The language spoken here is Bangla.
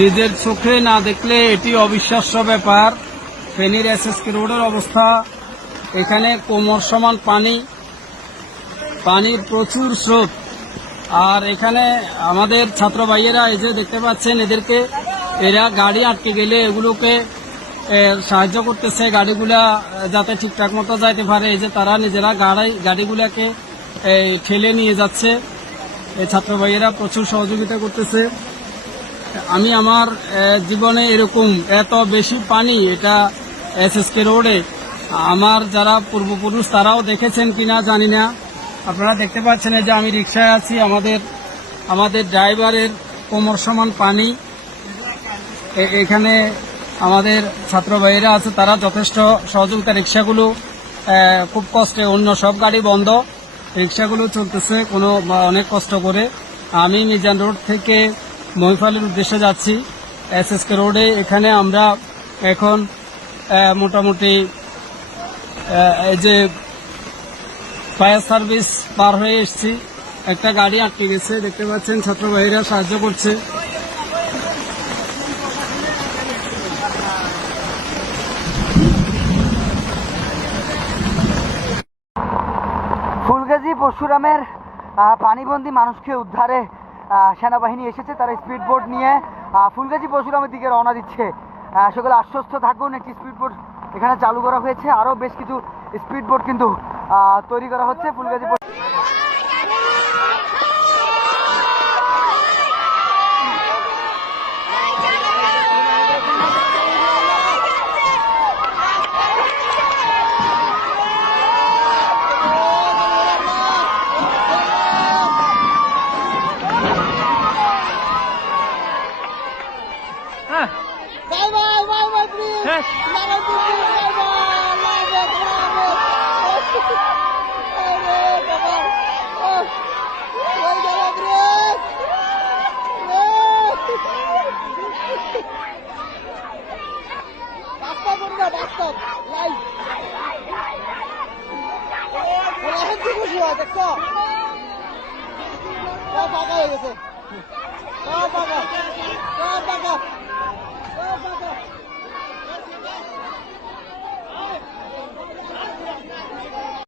নিজের চোখে না দেখলে এটি অবিশ্বাস্য ব্যাপার। ফেনীর এসএসকে রোডের অবস্থা, এখানে কোমর সমান পানি, পানির প্রচুর স্রোত। আর এখানে আমাদের ছাত্র ভাইয়েরা এই যে দেখতে পাচ্ছেন, এদেরকে, এরা গাড়ি আটকে গেলে এগুলোকে সাহায্য করতেছে, গাড়িগুলা যাতে ঠিকঠাক মতো যাইতে পারে। এই যে তারা নিজেরা গাড়ি গাড়িগুলাকে ঠেলে নিয়ে যাচ্ছে। ছাত্র ভাইয়েরা প্রচুর সহযোগিতা করতেছে। আমি আমার জীবনে এরকম এত বেশি পানি এটা এসএসকে রোডে আমার যারা পূর্বপুরুষ তারাও দেখেছেন কিনা জানি না। আপনারা দেখতে পাচ্ছেন যে আমি রিক্সায় আছি, আমাদের আমাদের ড্রাইভারের কোমর সমান পানি। এখানে আমাদের ছাত্র ভাইয়েরা আছে, তারা যথেষ্ট সহযোগিতা, রিক্সাগুলো খুব কষ্টে, অন্য সব গাড়ি বন্ধ। রিক্সাগুলো চলতেছে, কোনো অনেক কষ্ট করে। আমি মিজান রোড থেকে মহিফালের উদ্দেশ্যে যাচ্ছি। এস এস কে রোডে এখানে আমরা এখন মোটামুটি যে ফায়ার সার্ভিস পার হয়ে এসেছি। একটা গাড়ি আটকে গেছে, দেখতে পাচ্ছেন, ছাত্র ভাইরা সাহায্য করছে। ফুলগাজী পরশুরামের পানিবন্দী মানুষকে উদ্ধারে সেনাবাহিনী এসেছে, তারা স্পিড বোট নিয়ে ফুলগাজি পরশুরামের দিকে রওনা দিচ্ছে। সকলে আশ্বস্ত থাকুন, একটি স্পিড বোট এখানে চালু করা হয়েছে। আরও বেশ কিছু স্পিড বোট কিন্তু তৈরি করা হচ্ছে ফুলগাজী কি খুশি হয়। দেখছ ফাঁকা হয়ে গেছে